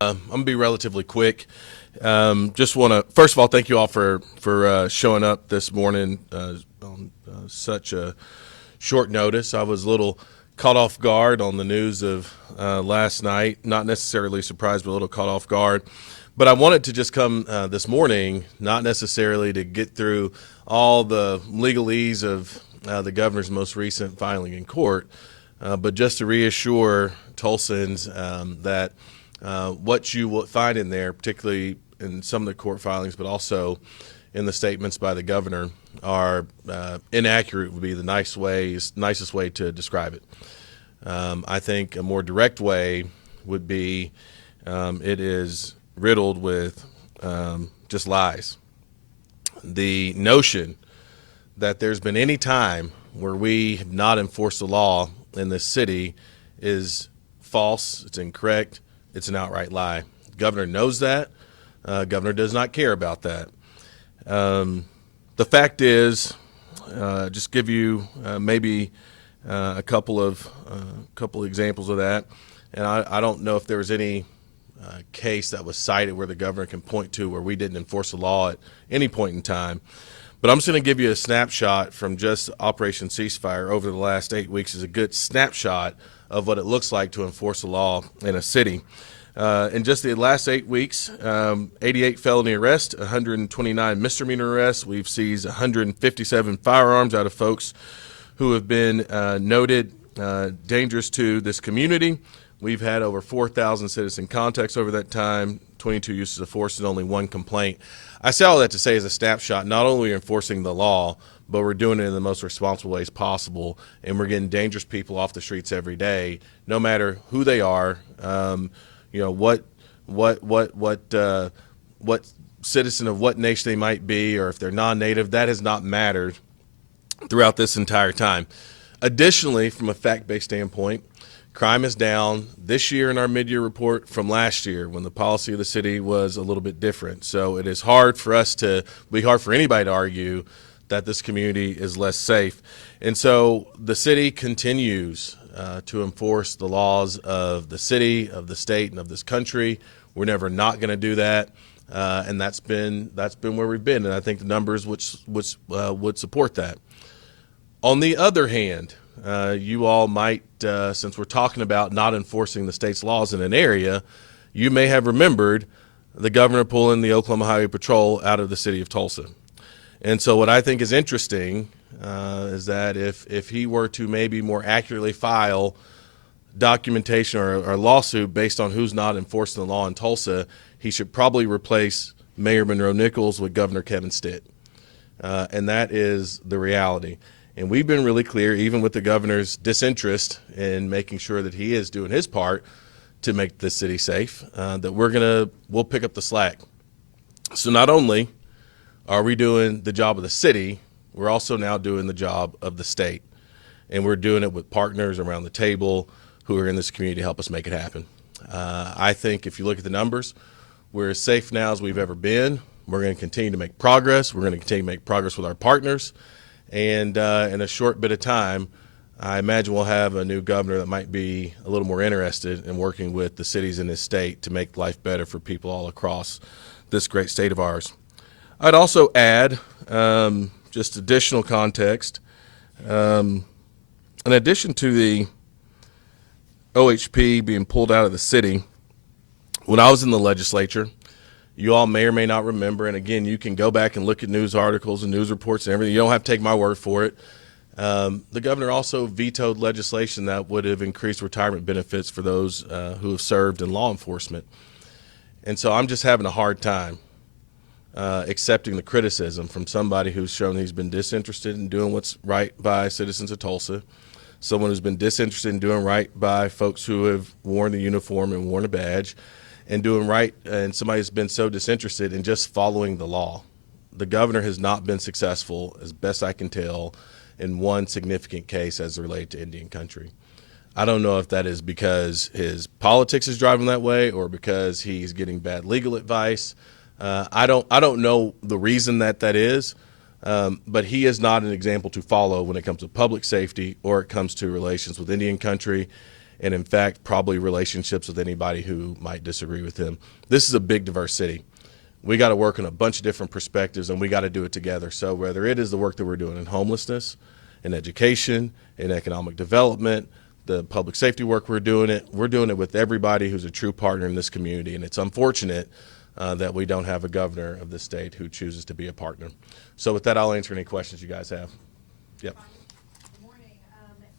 I'm gonna be relatively quick. Just want to first of all thank you all for showing up this morning on such a short notice. I was a little caught off guard on the news of last night. Not necessarily surprised, but a little caught off guard. But I wanted to just come this morning, not necessarily to get through all the legalese of the governor's most recent filing in court, but just to reassure Tulsans that what you will find in there, particularly in some of the court filings, but also in the statements by the governor, are inaccurate would be the nicest way to describe it. I think a more direct way would be it is riddled with just lies. The notion that there's been any time where we have not enforced the law in this city is false, it's incorrect, it's an outright lie. The governor knows that. Governor does not care about that. The fact is, just give you maybe a couple of examples of that, and I don't know if there was any case that was cited where the governor can point to where we didn't enforce the law at any point in time. But I'm just going to give you a snapshot from just Operation Ceasefire over the last 8 weeks is a good snapshot of what it looks like to enforce the law in a city. In just the last 8 weeks, 88 felony arrests, 129 misdemeanor arrests. We've seized 157 firearms out of folks who have been noted dangerous to this community. We've had over 4,000 citizen contacts over that time, 22 uses of force, and only one complaint. I say all that to say as a snapshot, not only are we enforcing the law, but we're doing it in the most responsible ways possible, and we're getting dangerous people off the streets every day, no matter who they are, what citizen of what nation they might be, or if they're non-native. That has not mattered throughout this entire time. Additionally, from a fact-based standpoint, crime is down this year in our mid-year report from last year when the policy of the city was a little bit different. So it is hard for anybody to argue that this community is less safe. And so the city continues to enforce the laws of the city, of the state, and of this country. We're never not going to do that. And that's been where we've been. And I think the numbers would support that. On the other hand, you all might, since we're talking about not enforcing the state's laws in an area, you may have remembered the governor pulling the Oklahoma Highway Patrol out of the city of Tulsa. And so what I think is interesting is that if he were to maybe more accurately file documentation or lawsuit based on who's not enforcing the law in Tulsa, he should probably replace Mayor Monroe Nichols with Governor Kevin Stitt. And that is the reality. And we've been really clear, even with the governor's disinterest in making sure that he is doing his part to make the city safe, that we'll pick up the slack. So not only are we doing the job of the city, we're also now doing the job of the state. And we're doing it with partners around the table who are in this community to help us make it happen. I think if you look at the numbers, we're as safe now as we've ever been. We're going to continue to make progress. We're going to continue to make progress with our partners. And in a short bit of time, I imagine we'll have a new governor that might be a little more interested in working with the cities in this state to make life better for people all across this great state of ours. I'd also add just additional context. In addition to the OHP being pulled out of the city, when I was in the legislature, you all may or may not remember, and again, you can go back and look at news articles and news reports and everything. You don't have to take my word for it. The governor also vetoed legislation that would have increased retirement benefits for those who have served in law enforcement. And so I'm just having a hard time accepting the criticism from somebody who's shown he's been disinterested in doing what's right by citizens of Tulsa, someone who's been disinterested in doing right by folks who have worn the uniform and worn a badge, and doing right, and somebody who's been so disinterested in just following the law. The governor has not been successful, as best I can tell, in one significant case as related to Indian country. I don't know if that is because his politics is driving that way or because he's getting bad legal advice. I don't know the reason that is, but he is not an example to follow when it comes to public safety or it comes to relations with Indian country. and in fact, probably relationships with anybody who might disagree with him. This is a big, diverse city. We got to work on a bunch of different perspectives, and we got to do it together. So whether it is the work that we're doing in homelessness, in education, in economic development, the public safety work we're doing it with everybody who's a true partner in this community. And it's unfortunate that we don't have a governor of the state who chooses to be a partner. So with that, I'll answer any questions you guys have. Yep. Good morning.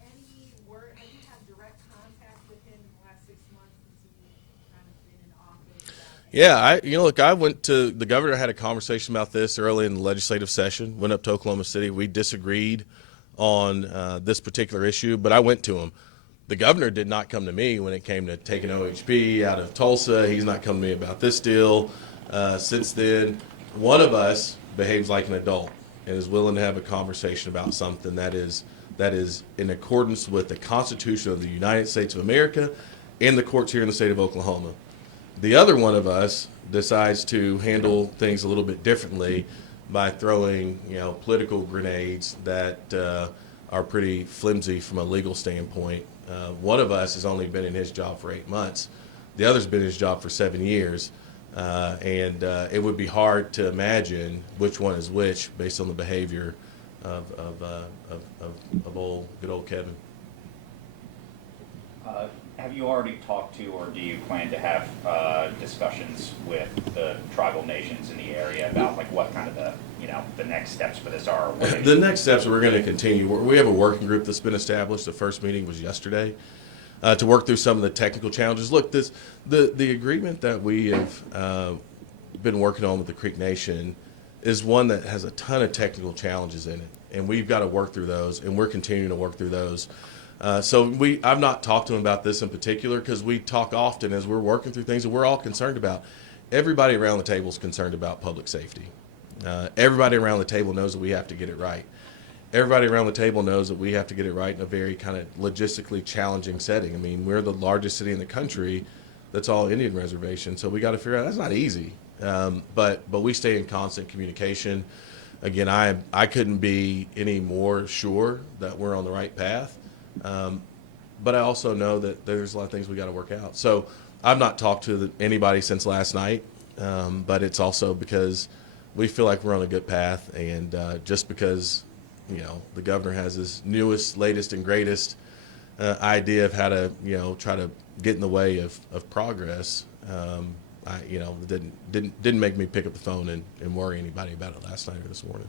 Any word, have you had direct contact with him in the last 6 months since he's kind of been in office? Yeah, look, I went to, the governor had a conversation about this early in the legislative session, went up to Oklahoma City. We disagreed on this particular issue, but I went to him. The governor did not come to me when it came to taking OHP out of Tulsa. He's not come to me about this deal. Since then, one of us behaves like an adult and is willing to have a conversation about something that is in accordance with the Constitution of the United States of America and the courts here in the state of Oklahoma. The other one of us decides to handle things a little bit differently by throwing, political grenades that are pretty flimsy from a legal standpoint. One of us has only been in his job for 8 months. The other's been in his job for 7 years. And it would be hard to imagine which one is which based on the behavior of good old Kevin. Have you already talked to, or do you plan to have discussions with the tribal nations in the area about what kind of the next steps for this are? The next steps we're going to continue. We have a working group that's been established. The first meeting was yesterday to work through some of the technical challenges. Look, the agreement that we have been working on with the Creek Nation is one that has a ton of technical challenges in it, and we've got to work through those, and we're continuing to work through those. I've not talked to him about this in particular because we talk often as we're working through things that we're all concerned about. Everybody around the table is concerned about public safety. Everybody around the table knows that we have to get it right. Everybody around the table knows that we have to get it right in a very kind of logistically challenging setting. I mean, we're the largest city in the country that's all Indian reservation, so we got to figure out that's not easy. But we stay in constant communication. Again, I couldn't be any more sure that we're on the right path. But I also know that there's a lot of things we got to work out. So I've not talked to anybody since last night, but it's also because we feel like we're on a good path, and just because the governor has his newest, latest, and greatest idea of how to try to get in the way of progress, didn't make me pick up the phone and worry anybody about it last night or this morning.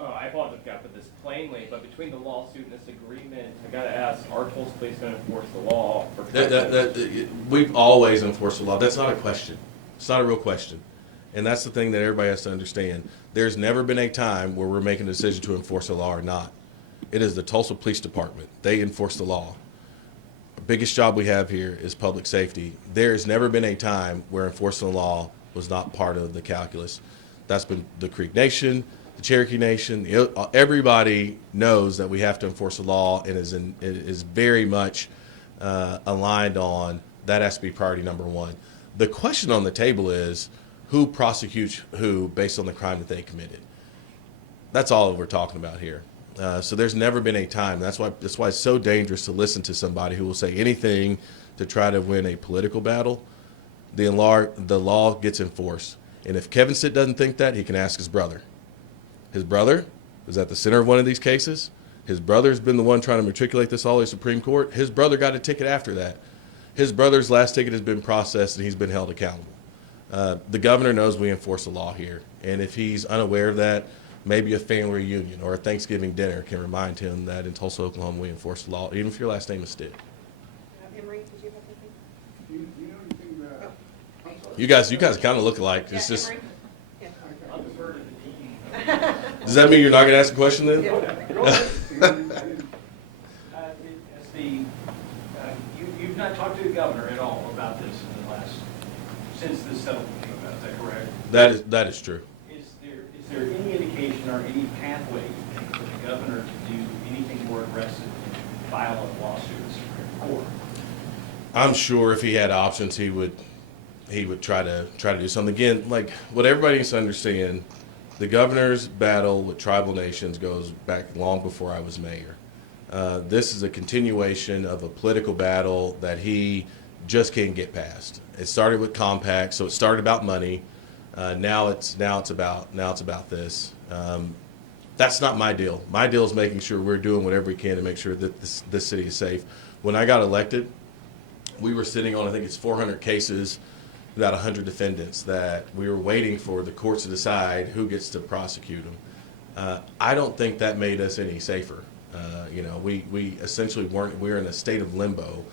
I apologize if I put this plainly, but between the lawsuit and this agreement, I got to ask, are Tulsa police going to enforce the law? We've always enforced the law. That's not a question. It's not a real question. And that's the thing that everybody has to understand. There's never been a time where we're making a decision to enforce the law or not. It is the Tulsa Police Department. They enforce the law. The biggest job we have here is public safety. There's never been a time where enforcing the law was not part of the calculus. That's been the Creek Nation, the Cherokee Nation. Everybody knows that we have to enforce the law and is very much aligned on that has to be priority number one. The question on the table is who prosecutes who based on the crime that they committed. That's all that we're talking about here. So there's never been a time. That's why it's so dangerous to listen to somebody who will say anything to try to win a political battle. The law gets enforced. And if Kevin Stitt doesn't think that, he can ask his brother. His brother is at the center of one of these cases. His brother's been the one trying to matriculate this all the way to Supreme Court. His brother got a ticket after that. His brother's last ticket has been processed and he's been held accountable. The governor knows we enforce the law here. And if he's unaware of that, maybe a family reunion or a Thanksgiving dinner can remind him that in Tulsa, Oklahoma, we enforce the law, even if your last name is Stitt. Emery, did you have anything? Do you know anything about? You guys kind of look alike. It's just. Emery? Yeah. I'll defer to the dean. Does that mean you're not going to ask a question then? You've not talked to the governor at all about this since this settlement came about, is that correct? That is true. Is there any indication or any pathway you think for the governor to do anything more aggressive than file a lawsuit in the Supreme Court? I'm sure if he had options, he would try to do something. Again, like what everybody needs to understand, the governor's battle with tribal nations goes back long before I was mayor. This is a continuation of a political battle that he just can't get past. It started with compacts, so it started about money. Now it's about this. That's not my deal. My deal is making sure we're doing whatever we can to make sure that this city is safe. When I got elected, we were sitting on, I think it's 400 cases, about 100 defendants that we were waiting for the courts to decide who gets to prosecute them. I don't think that made us any safer. We essentially we're in a state of limbo.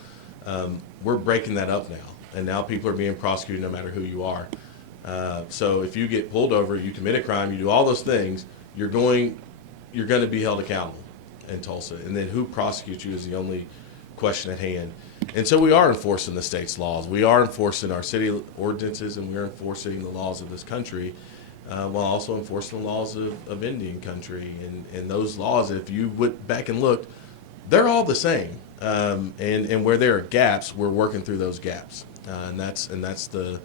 We're breaking that up now, and now people are being prosecuted no matter who you are. So if you get pulled over, you commit a crime, you do all those things, you're going to be held accountable in Tulsa. And then who prosecutes you is the only question at hand. And so we are enforcing the state's laws. We are enforcing our city ordinances, and we're enforcing the laws of this country, while also enforcing the laws of Indian country. And those laws, if you went back and looked, they're all the same. And where there are gaps, we're working through those gaps. And that's the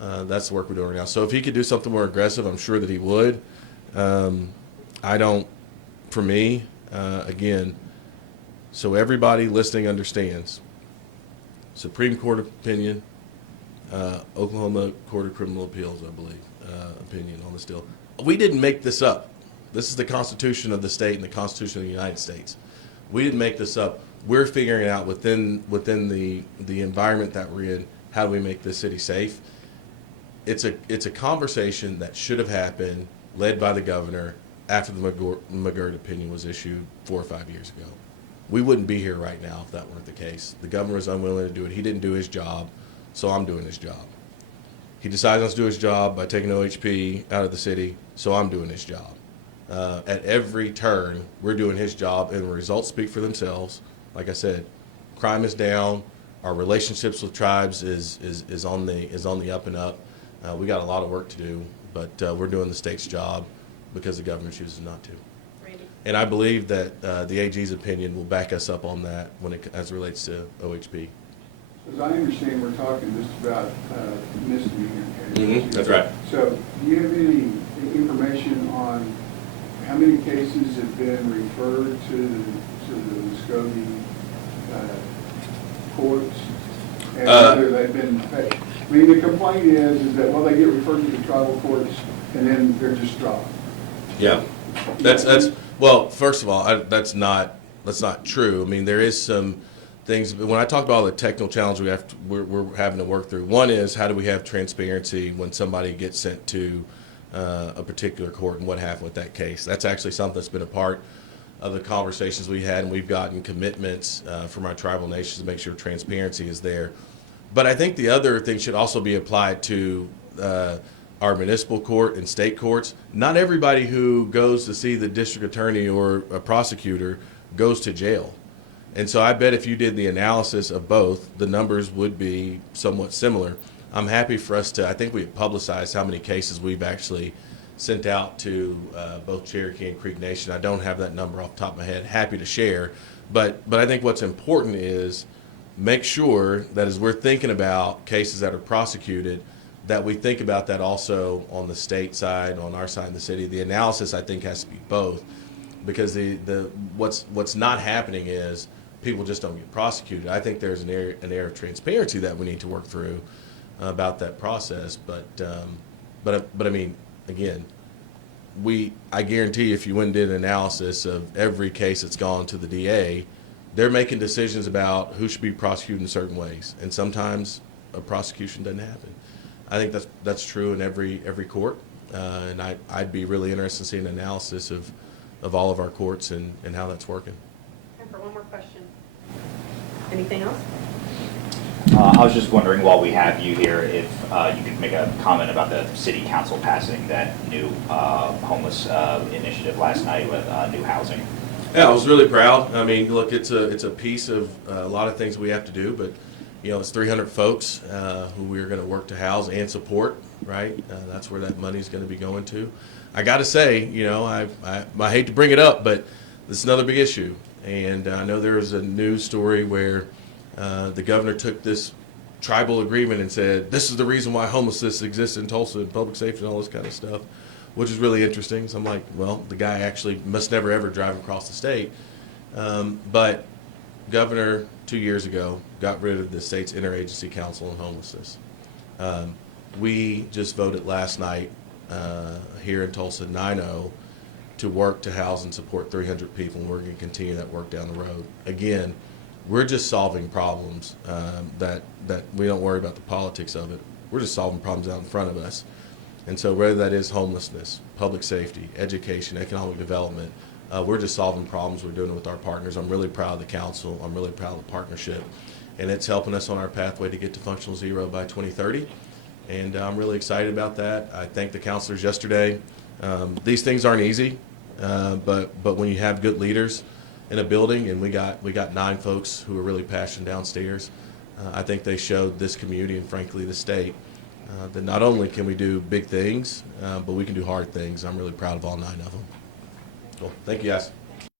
work we're doing right now. So if he could do something more aggressive, I'm sure that he would. For me, again, so everybody listening understands, Supreme Court opinion, Oklahoma Court of Criminal Appeals, I believe, opinion on this deal. We didn't make this up. This is the Constitution of the state and the Constitution of the United States. We didn't make this up. We're figuring out within the environment that we're in, how do we make this city safe? It's a conversation that should have happened, led by the governor, after the McGirt opinion was issued 4 or 5 years ago. We wouldn't be here right now if that weren't the case. The governor was unwilling to do it. He didn't do his job, so I'm doing his job. He decided not to do his job by taking OHP out of the city, so I'm doing his job. At every turn, we're doing his job, and the results speak for themselves. Like I said, crime is down. Our relationships with tribes is on the up and up. We got a lot of work to do, but we're doing the state's job because the governor chooses not to. And I believe that the AG's opinion will back us up on that as it relates to OHP. As I understand, we're talking just about misdemeanor cases. That's right. So do you have any information on how many cases have been referred to the Muscogee courts? And whether they've been paid? I mean, the complaint is that, well, they get referred to the tribal courts and then they're just dropped. Yeah, that's well. First of all, that's not true. I mean, there is some things. But when I talk about all the technical challenges we're having to work through, one is how do we have transparency when somebody gets sent to a particular court and what happened with that case. That's actually something that's been a part of the conversations we had, and we've gotten commitments from our tribal nations to make sure transparency is there. But I think the other thing should also be applied to our municipal court and state courts. Not everybody who goes to see the district attorney or a prosecutor goes to jail. And so I bet if you did the analysis of both, the numbers would be somewhat similar. I'm happy for us to, I think we've publicized how many cases we've actually sent out to both Cherokee and Creek Nation. I don't have that number off the top of my head. Happy to share. But I think what's important is make sure that as we're thinking about cases that are prosecuted, that we think about that also on the state side, on our side of the city. The analysis, I think, has to be both, because what's not happening is people just don't get prosecuted. I think there's an area of transparency that we need to work through about that process. But I mean, again, I guarantee if you went and did an analysis of every case that's gone to the DA, they're making decisions about who should be prosecuted in certain ways, and sometimes a prosecution doesn't happen. I think that's true in every court, and I'd be really interested in seeing an analysis of all of our courts and how that's working. And for one more question. Anything else? I was just wondering, while we have you here, if you could make a comment about the city council passing that new homeless initiative last night with new housing. Yeah, I was really proud. I mean, look, it's a piece of a lot of things we have to do, but it's 300 folks who we're going to work to house and support, right? That's where that money is going to be going to. I got to say, I hate to bring it up, but this is another big issue. And I know there was a news story where the governor took this tribal agreement and said, this is the reason why homelessness exists in Tulsa and public safety and all this kind of stuff, which is really interesting. So I'm like, well, the guy actually must never ever drive across the state. But Governor 2 years ago got rid of the state's interagency council on homelessness. We just voted last night here in Tulsa 9-0 to work to house and support 300 people, and we're going to continue that work down the road. Again, we're just solving problems that we don't worry about the politics of it. We're just solving problems out in front of us. And so whether that is homelessness, public safety, education, economic development, we're just solving problems. We're doing it with our partners. I'm really proud of the council. I'm really proud of the partnership. And it's helping us on our pathway to get to functional zero by 2030. And I'm really excited about that. I thanked the counselors yesterday. These things aren't easy, but when you have good leaders in a building, and we got 9 folks who are really passionate downstairs, I think they showed this community and frankly the state that not only can we do big things, but we can do hard things. I'm really proud of all 9 of them. Cool. Thank you, guys.